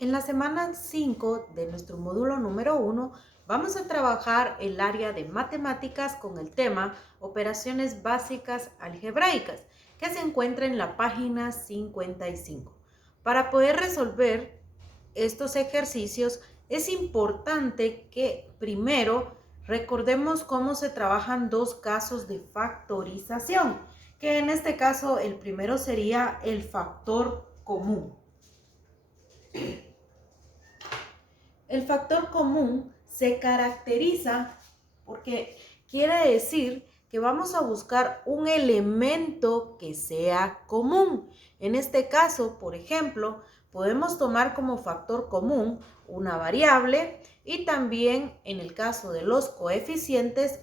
En la semana 5 de nuestro módulo número 1 vamos a trabajar el área de matemáticas con el tema operaciones básicas algebraicas, que se encuentra en la página 55. Para poder resolver estos ejercicios es importante que primero recordemos cómo se trabajan dos casos de factorización, que en este caso el primero sería el factor común. El factor común se caracteriza porque quiere decir que vamos a buscar un elemento que sea común. En este caso, por ejemplo, podemos tomar como factor común una variable y también en el caso de los coeficientes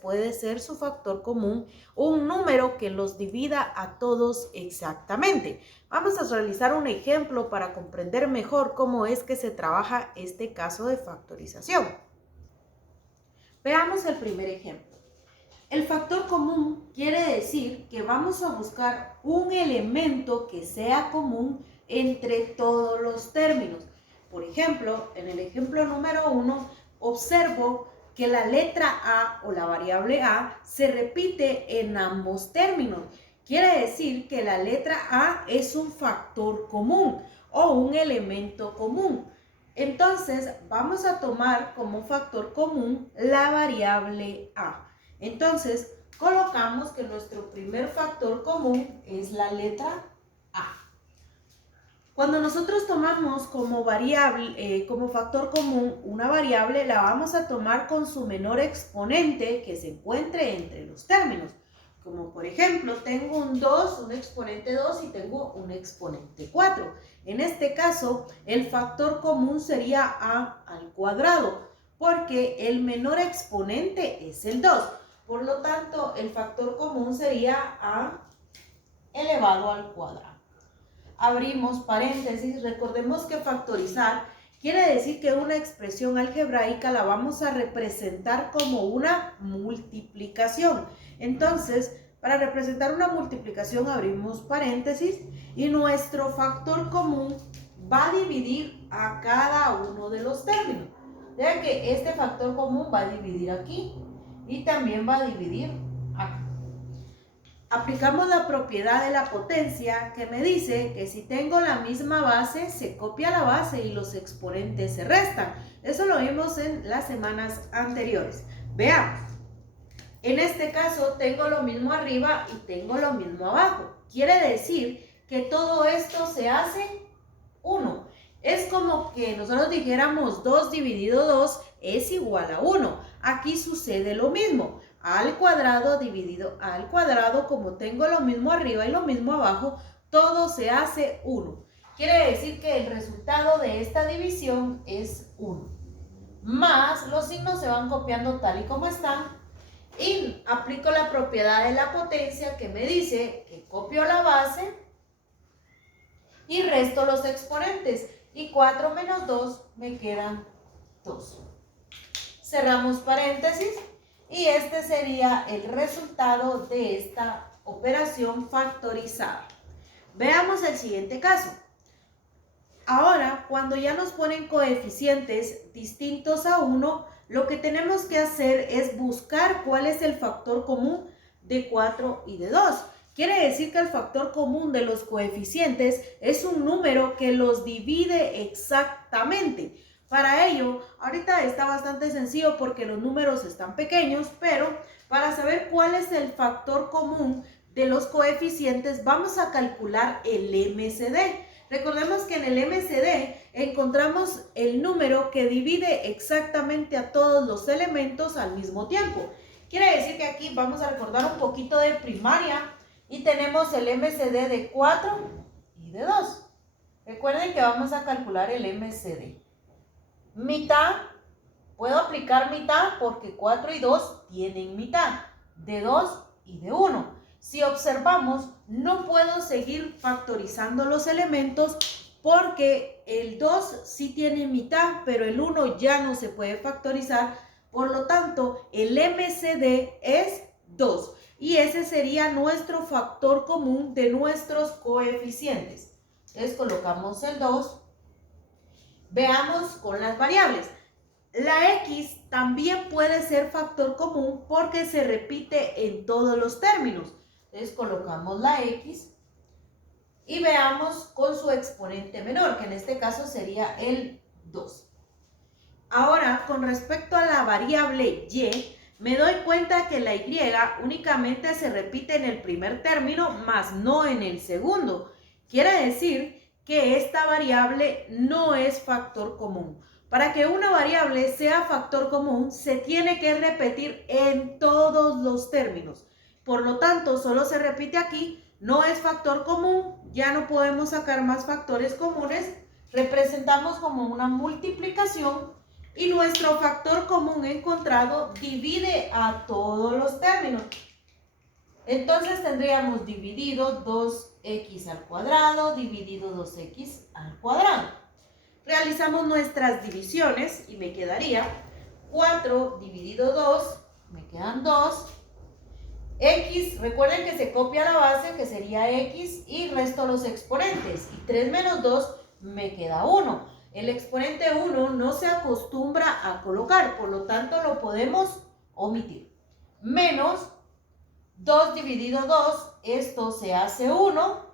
puede ser su factor común un número que los divida a todos exactamente. Vamos a realizar un ejemplo para comprender mejor cómo es que se trabaja este caso de factorización. Veamos el primer ejemplo. El factor común quiere decir que vamos a buscar un elemento que sea común entre todos los términos. Por ejemplo, en el ejemplo número 1, observo que la letra A o la variable A se repite en ambos términos. Quiere decir que la letra A es un factor común o un elemento común. Entonces, vamos a tomar como factor común la variable A. Entonces, colocamos que nuestro primer factor común es la letra A. Cuando nosotros tomamos como variable, como factor común una variable, la vamos a tomar con su menor exponente que se encuentre entre los términos. Como por ejemplo, tengo un 2, un exponente 2 y tengo un exponente 4. En este caso, el factor común sería a al cuadrado, porque el menor exponente es el 2. Por lo tanto, el factor común sería a elevado al cuadrado. Abrimos paréntesis. Recordemos que factorizar quiere decir que una expresión algebraica la vamos a representar como una multiplicación. Entonces, para representar una multiplicación abrimos paréntesis y nuestro factor común va a dividir a cada uno de los términos. Vean que este factor común va a dividir aquí y también va a dividir acá. Aplicamos la propiedad de la potencia que me dice que si tengo la misma base, se copia la base y los exponentes se restan. Eso lo vimos en las semanas anteriores. Veamos. En este caso tengo lo mismo arriba y tengo lo mismo abajo. Quiere decir que todo esto se hace 1. Es como que nosotros dijéramos 2 dividido 2 es igual a 1. Aquí sucede lo mismo. Al cuadrado dividido al cuadrado, como tengo lo mismo arriba y lo mismo abajo, todo se hace 1. Quiere decir que el resultado de esta división es 1. Más los signos se van copiando tal y como están. Y aplico la propiedad de la potencia que me dice que copio la base y resto los exponentes. Y 4 menos 2 me quedan 2. Cerramos paréntesis. Y este sería el resultado de esta operación factorizada. Veamos el siguiente caso. Ahora, cuando ya nos ponen coeficientes distintos a 1, lo que tenemos que hacer es buscar cuál es el factor común de 4 y de 2. Quiere decir que el factor común de los coeficientes es un número que los divide exactamente. Para ello, ahorita está bastante sencillo porque los números están pequeños, pero para saber cuál es el factor común de los coeficientes, vamos a calcular el MCD. Recordemos que en el MCD encontramos el número que divide exactamente a todos los elementos al mismo tiempo. Quiere decir que aquí vamos a recordar un poquito de primaria y tenemos el MCD de 4 y de 2. Recuerden que vamos a calcular el MCD. Mitad, puedo aplicar mitad porque 4 y 2 tienen mitad, de 2 y de 1. Si observamos, no puedo seguir factorizando los elementos porque el 2 sí tiene mitad, pero el 1 ya no se puede factorizar. Por lo tanto, el MCD es 2 y ese sería nuestro factor común de nuestros coeficientes. Entonces colocamos el 2 Veamos con las variables. La X también puede ser factor común porque se repite en todos los términos. Entonces colocamos la X y veamos con su exponente menor, que en este caso sería el 2. Ahora, con respecto a la variable Y, me doy cuenta que la Y únicamente se repite en el primer término, más no en el segundo. Quiere decir que esta variable no es factor común. Para que una variable sea factor común, se tiene que repetir en todos los términos. Por lo tanto, solo se repite aquí, no es factor común, ya no podemos sacar más factores comunes, representamos como una multiplicación y nuestro factor común encontrado divide a todos los términos. Entonces tendríamos dividido 2x al cuadrado dividido 2x al cuadrado. Realizamos nuestras divisiones y me quedaría 4 dividido 2, me quedan 2. X, recuerden que se copia la base, que sería X, y resto los exponentes. Y 3 menos 2 me queda 1. El exponente 1 no se acostumbra a colocar, por lo tanto lo podemos omitir. Menos 2 dividido 2, esto se hace 1.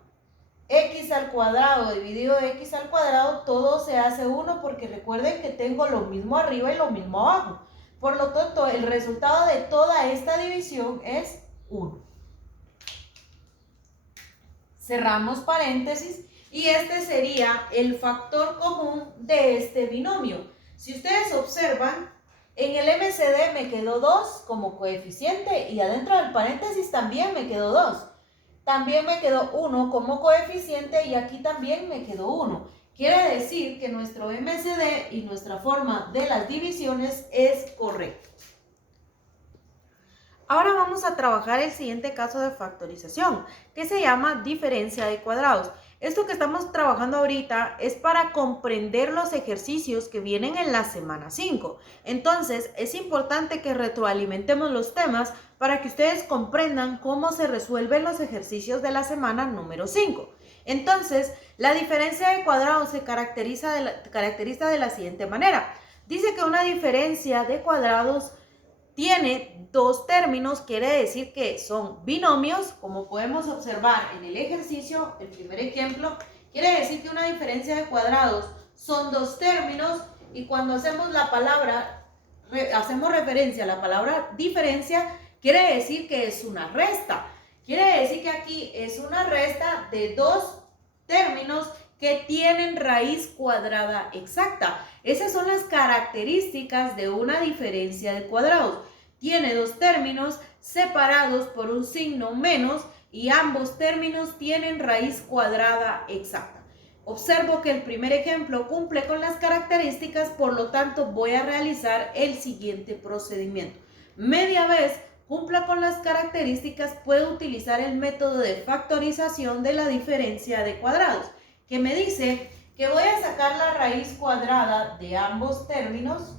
X al cuadrado dividido X al cuadrado, todo se hace 1 porque recuerden que tengo lo mismo arriba y lo mismo abajo. Por lo tanto, el resultado de toda esta división es 1. Cerramos paréntesis y este sería el factor común de este binomio. Si ustedes observan, en el MCD me quedó 2 como coeficiente y adentro del paréntesis también me quedó 2. También me quedó 1 como coeficiente y aquí también me quedó 1. Quiere decir que nuestro MCD y nuestra forma de las divisiones es correcta. Ahora vamos a trabajar el siguiente caso de factorización, que se llama diferencia de cuadrados. Esto que estamos trabajando ahorita es para comprender los ejercicios que vienen en la semana 5. Entonces, es importante que retroalimentemos los temas para que ustedes comprendan cómo se resuelven los ejercicios de la semana número 5. Entonces, la diferencia de cuadrados se caracteriza de la siguiente manera. Dice que una diferencia de cuadrados tiene dos términos, quiere decir que son binomios, como podemos observar en el ejercicio, el primer ejemplo, quiere decir que una diferencia de cuadrados son dos términos y cuando hacemos hacemos referencia a la palabra diferencia, quiere decir que es una resta. Quiere decir que aquí es una resta de dos términos que tienen raíz cuadrada exacta. Esas son las características de una diferencia de cuadrados. Tiene dos términos separados por un signo menos y ambos términos tienen raíz cuadrada exacta. Observo que el primer ejemplo cumple con las características, por lo tanto voy a realizar el siguiente procedimiento. Media vez cumpla con las características, puedo utilizar el método de factorización de la diferencia de cuadrados, que me dice que voy a sacar la raíz cuadrada de ambos términos.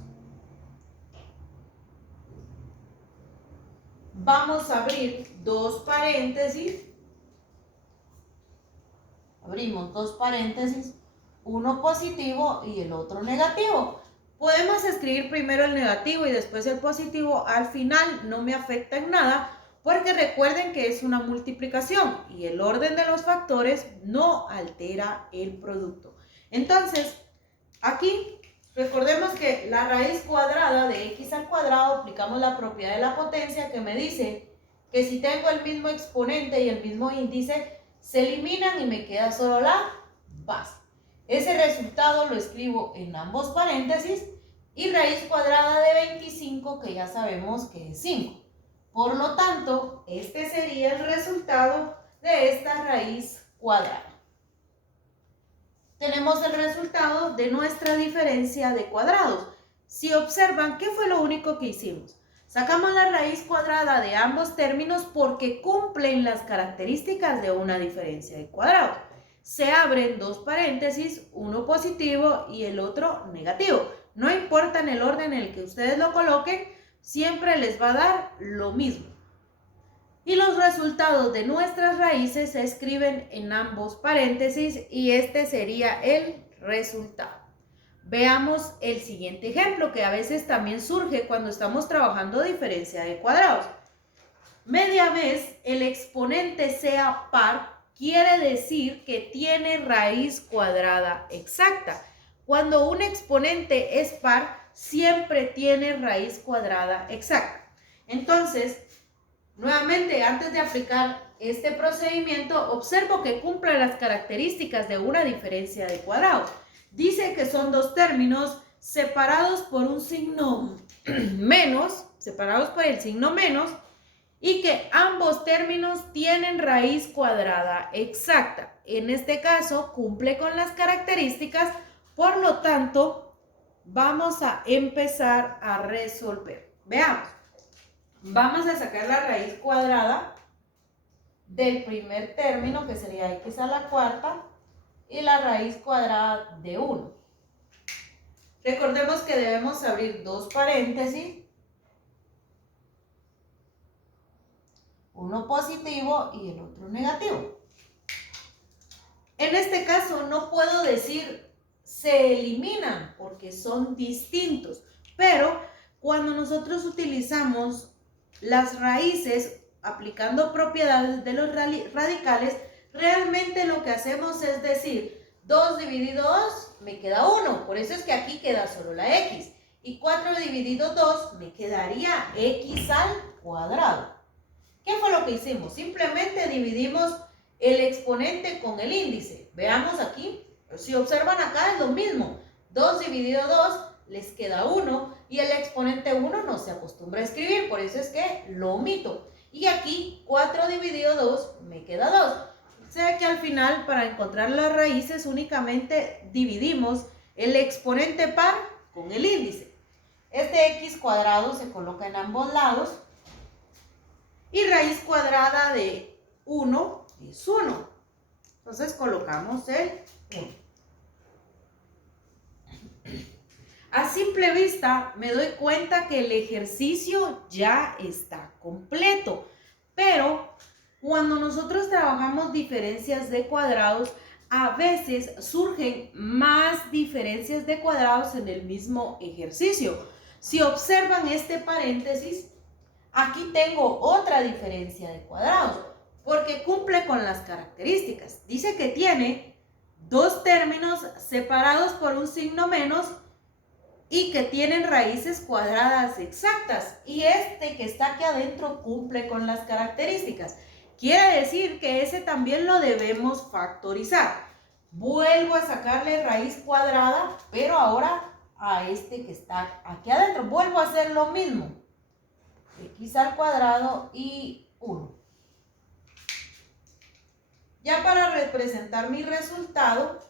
Vamos a abrir dos paréntesis. Abrimos dos paréntesis, uno positivo y el otro negativo. Podemos escribir primero el negativo y después el positivo. Al final no me afecta en nada porque recuerden que es una multiplicación y el orden de los factores no altera el producto. Entonces, aquí recordemos que la raíz cuadrada de x al cuadrado, aplicamos la propiedad de la potencia que me dice que si tengo el mismo exponente y el mismo índice, se eliminan y me queda solo la base. Ese resultado lo escribo en ambos paréntesis y raíz cuadrada de 25, que ya sabemos que es 5. Por lo tanto, este sería el resultado de esta raíz cuadrada. Tenemos el resultado de nuestra diferencia de cuadrados. Si observan, ¿qué fue lo único que hicimos? Sacamos la raíz cuadrada de ambos términos porque cumplen las características de una diferencia de cuadrados. Se abren dos paréntesis, uno positivo y el otro negativo. No importa en el orden en el que ustedes lo coloquen, siempre les va a dar lo mismo. Y los resultados de nuestras raíces se escriben en ambos paréntesis y este sería el resultado. Veamos el siguiente ejemplo, que a veces también surge cuando estamos trabajando diferencia de cuadrados. Media vez el exponente sea par, quiere decir que tiene raíz cuadrada exacta. Cuando un exponente es par, siempre tiene raíz cuadrada exacta. Entonces, nuevamente, antes de aplicar este procedimiento, observo que cumple las características de una diferencia de cuadrados. Dice que son dos términos separados por un signo menos, separados por el signo menos, y que ambos términos tienen raíz cuadrada exacta. En este caso, cumple con las características, por lo tanto, vamos a empezar a resolver. Veamos. Vamos a sacar la raíz cuadrada del primer término, que sería x a la cuarta, y la raíz cuadrada de 1. Recordemos que debemos abrir dos paréntesis, uno positivo y el otro negativo. En este caso no puedo decir se eliminan porque son distintos, pero cuando nosotros utilizamos las raíces aplicando propiedades de los radicales, realmente lo que hacemos es decir 2 dividido 2 me queda 1, por eso es que aquí queda solo la x, y 4 dividido 2 me quedaría x al cuadrado. ¿Qué fue lo que hicimos? Simplemente dividimos el exponente con el índice. Veamos aquí, si observan acá es lo mismo. 2 dividido 2 les queda 1 y el exponente 1 no se acostumbra a escribir, por eso es que lo omito. Y aquí 4 dividido 2 me queda 2. O sea que al final, para encontrar las raíces, únicamente dividimos el exponente par con el índice. Este x cuadrado se coloca en ambos lados. Y raíz cuadrada de 1 es 1. Entonces colocamos el 1. A simple vista me doy cuenta que el ejercicio ya está completo. Pero cuando nosotros trabajamos diferencias de cuadrados, a veces surgen más diferencias de cuadrados en el mismo ejercicio. Si observan este paréntesis, aquí tengo otra diferencia de cuadrados, porque cumple con las características. Dice que tiene dos términos separados por un signo menos y que tienen raíces cuadradas exactas. Y este que está aquí adentro cumple con las características. Quiere decir que ese también lo debemos factorizar. Vuelvo a sacarle raíz cuadrada, pero ahora a este que está aquí adentro. Vuelvo a hacer lo mismo. X al cuadrado y 1. Ya para representar mi resultado,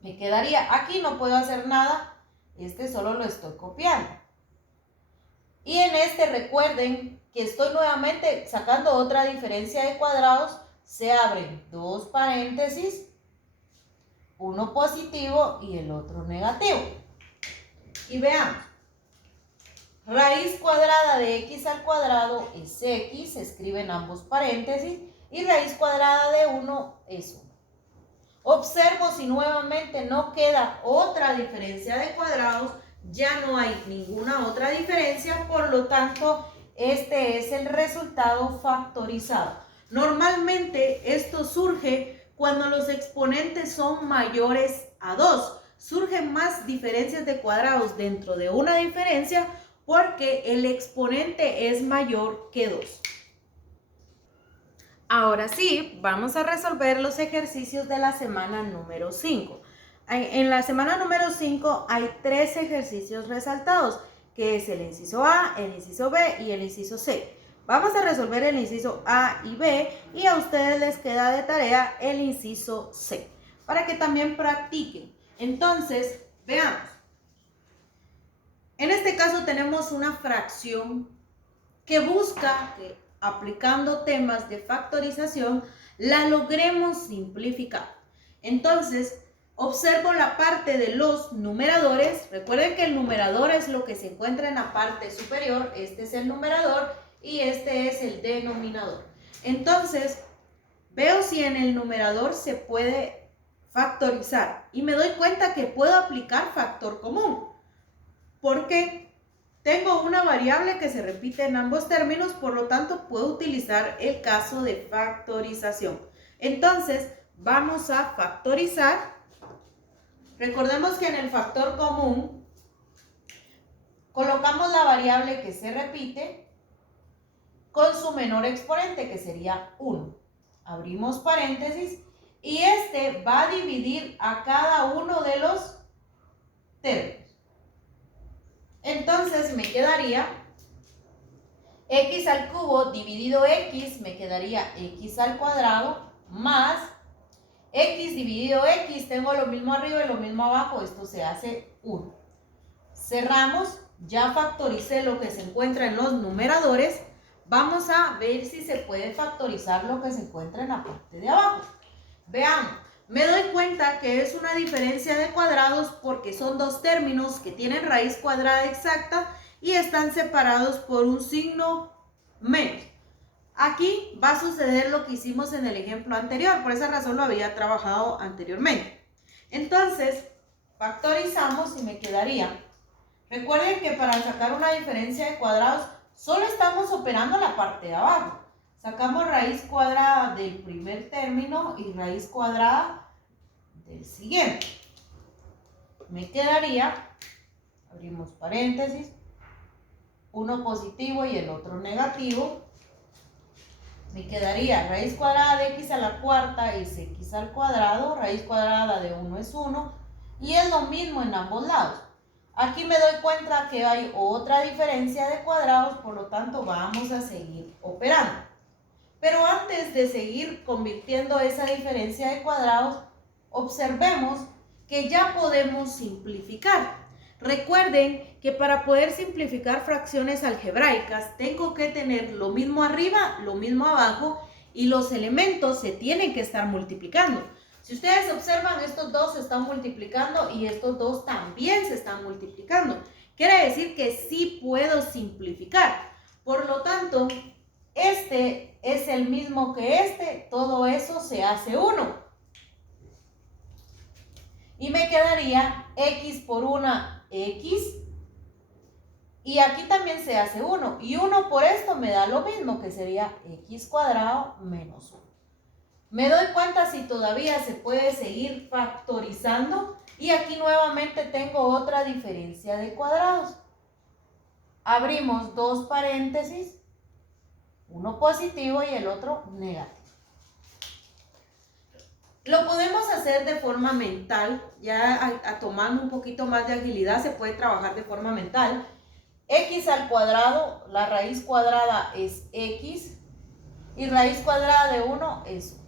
me quedaría, aquí no puedo hacer nada, este solo lo estoy copiando. Y en este recuerden que estoy nuevamente sacando otra diferencia de cuadrados, se abren dos paréntesis, uno positivo y el otro negativo. Y veamos. Raíz cuadrada de x al cuadrado es x, se escribe en ambos paréntesis, y raíz cuadrada de 1 es 1. Observo si nuevamente no queda otra diferencia de cuadrados, ya no hay ninguna otra diferencia, por lo tanto, este es el resultado factorizado. Normalmente esto surge cuando los exponentes son mayores a 2. Surgen más diferencias de cuadrados dentro de una diferencia porque el exponente es mayor que 2. Ahora sí, vamos a resolver los ejercicios de la semana número 5. En la semana número 5 hay 3 ejercicios resaltados, que es el inciso A, el inciso B y el inciso C. Vamos a resolver el inciso A y B y a ustedes les queda de tarea el inciso C, para que también practiquen. Entonces, veamos. En este caso tenemos una fracción que busca que aplicando temas de factorización la logremos simplificar. Entonces, observo la parte de los numeradores. Recuerden que el numerador es lo que se encuentra en la parte superior. Este es el numerador y este es el denominador. Entonces, veo si en el numerador se puede factorizar. Y me doy cuenta que puedo aplicar factor común. Porque tengo una variable que se repite en ambos términos, por lo tanto puedo utilizar el caso de factorización. Entonces, vamos a factorizar. Recordemos que en el factor común colocamos la variable que se repite con su menor exponente, que sería 1. Abrimos paréntesis y este va a dividir a cada uno de los términos. Entonces me quedaría x al cubo dividido x, me quedaría x al cuadrado más x dividido x, tengo lo mismo arriba y lo mismo abajo, esto se hace 1. Cerramos, ya factoricé lo que se encuentra en los numeradores. Vamos a ver si se puede factorizar lo que se encuentra en la parte de abajo. Veamos, me doy cuenta que es una diferencia de cuadrados porque son dos términos que tienen raíz cuadrada exacta y están separados por un signo menos. Aquí va a suceder lo que hicimos en el ejemplo anterior, por esa razón lo había trabajado anteriormente. Entonces, factorizamos y me quedaría. Recuerden que para sacar una diferencia de cuadrados solo estamos operando la parte de abajo. Sacamos raíz cuadrada del primer término y raíz cuadrada del siguiente. Me quedaría, abrimos paréntesis, uno positivo y el otro negativo. Me quedaría raíz cuadrada de x a la cuarta es x al cuadrado, raíz cuadrada de 1 es 1 y es lo mismo en ambos lados. Aquí me doy cuenta que hay otra diferencia de cuadrados, por lo tanto vamos a seguir operando. Pero antes de seguir convirtiendo esa diferencia de cuadrados, observemos que ya podemos simplificar. Recuerden que para poder simplificar fracciones algebraicas tengo que tener lo mismo arriba, lo mismo abajo y los elementos se tienen que estar multiplicando. Si ustedes observan, estos dos se están multiplicando y estos dos también se están multiplicando. Quiere decir que sí puedo simplificar. Por lo tanto, este es el mismo que este, todo eso se hace 1. Y me quedaría x por una x. Y aquí también se hace 1. Y 1 por esto me da lo mismo, que sería x cuadrado menos 1. Me doy cuenta si todavía se puede seguir factorizando. Y aquí nuevamente tengo otra diferencia de cuadrados. Abrimos dos paréntesis. Uno positivo y el otro negativo. Lo podemos hacer de forma mental, ya tomando un poquito más de agilidad se puede trabajar de forma mental. X al cuadrado, la raíz cuadrada es x y raíz cuadrada de 1 es 1.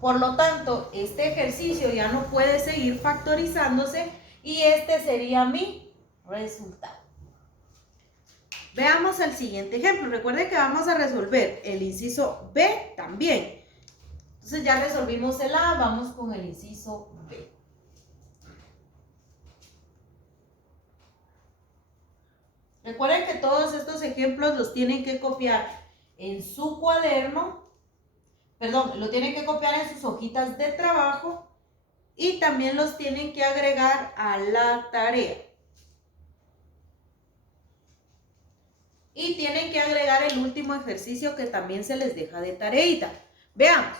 Por lo tanto, este ejercicio ya no puede seguir factorizándose y este sería mi resultado. Veamos el siguiente ejemplo. Recuerden que vamos a resolver el inciso B también. Entonces ya resolvimos el A, vamos con el inciso B. Recuerden que todos estos ejemplos los tienen que copiar en su cuaderno, lo tienen que copiar en sus hojitas de trabajo y también los tienen que agregar a la tarea. Y tienen que agregar el último ejercicio que también se les deja de tareita. Veamos.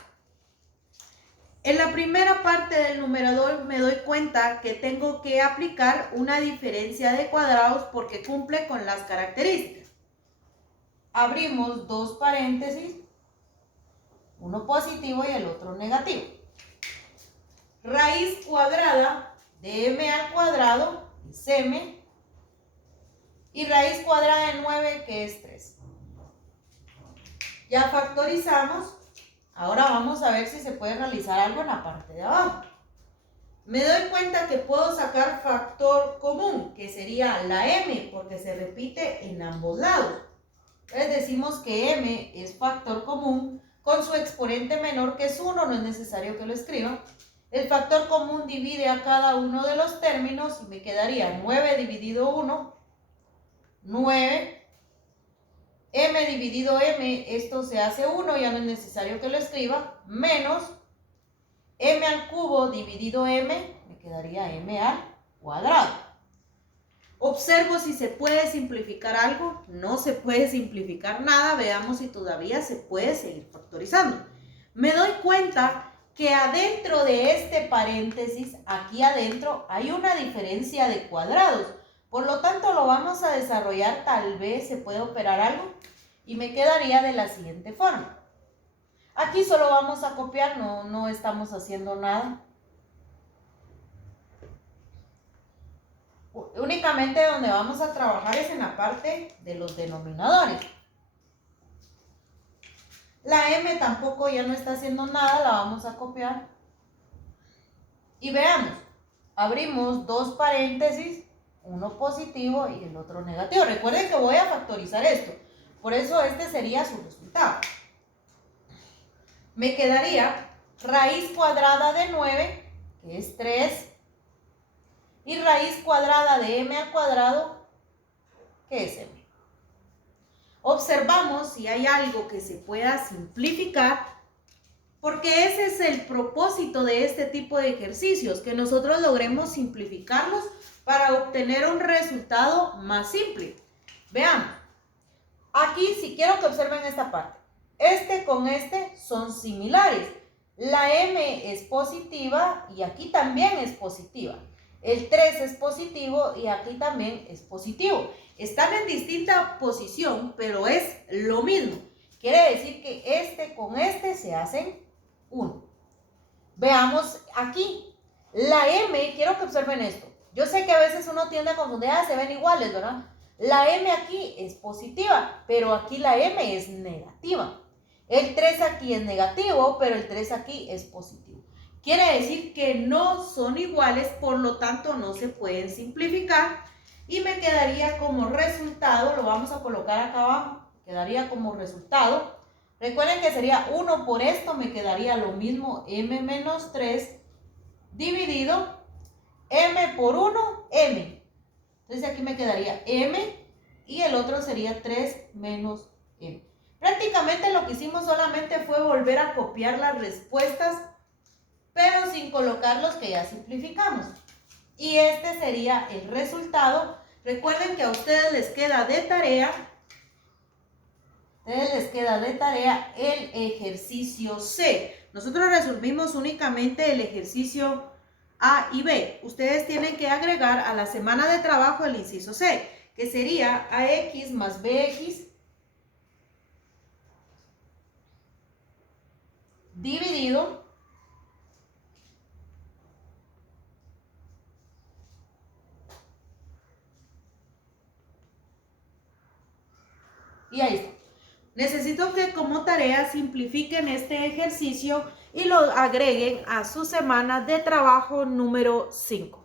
En la primera parte del numerador me doy cuenta que tengo que aplicar una diferencia de cuadrados porque cumple con las características. Abrimos dos paréntesis, uno positivo y el otro negativo. Raíz cuadrada de m al cuadrado es m y raíz cuadrada de 9 que es 3. Ya factorizamos. Ahora vamos a ver si se puede realizar algo en la parte de abajo. Me doy cuenta que puedo sacar factor común, que sería la m, porque se repite en ambos lados. Entonces decimos que m es factor común con su exponente menor que es 1, no es necesario que lo escriba. El factor común divide a cada uno de los términos y me quedaría 9 dividido 1, 9. M dividido M, esto se hace 1, ya no es necesario que lo escriba, menos m al cubo dividido m, me quedaría m al cuadrado. Observo si se puede simplificar algo. No se puede simplificar nada. Veamos si todavía se puede seguir factorizando. Me doy cuenta que adentro de este paréntesis, aquí adentro, hay una diferencia de cuadrados. Por lo tanto, lo vamos a desarrollar. Tal vez se puede operar algo. Y me quedaría de la siguiente forma. Aquí solo vamos a copiar, no estamos haciendo nada. Únicamente donde vamos a trabajar es en la parte de los denominadores. La m tampoco ya no está haciendo nada, la vamos a copiar. Y veamos, abrimos dos paréntesis, uno positivo y el otro negativo. Recuerden que voy a factorizar esto, por eso este sería su resultado. Me quedaría raíz cuadrada de 9, que es 3, y raíz cuadrada de m al cuadrado, que es m. Observamos si hay algo que se pueda simplificar, porque ese es el propósito de este tipo de ejercicios, que nosotros logremos simplificarlos para obtener un resultado más simple. Veamos, aquí si quiero que observen esta parte, este con este son similares. La m es positiva y aquí también es positiva. El 3 es positivo y aquí también es positivo. Están en distinta posición, pero es lo mismo. Quiere decir que este con este se hacen 1. Veamos aquí. La m, quiero que observen esto. Yo sé que a veces uno tiende a confundir, se ven iguales, ¿verdad? La m aquí es positiva, pero aquí la m es negativa. El 3 aquí es negativo, pero el 3 aquí es positivo. Quiere decir que no son iguales, por lo tanto no se pueden simplificar. Y me quedaría como resultado, lo vamos a colocar acá abajo, quedaría como resultado. Recuerden que sería 1 por esto, me quedaría lo mismo, m menos 3 dividido m por 1, m. Entonces aquí me quedaría m y el otro sería 3 menos m. Prácticamente lo que hicimos solamente fue volver a copiar las respuestas, pero sin colocar los que ya simplificamos. Y este sería el resultado. Recuerden que a ustedes les queda de tarea, el ejercicio C. Nosotros resolvimos únicamente el ejercicio A y B. Ustedes tienen que agregar a la semana de trabajo el inciso C, que sería AX más BX dividido y ahí está. Necesito que como tarea simplifiquen este ejercicio y lo agreguen a su semana de trabajo número 5.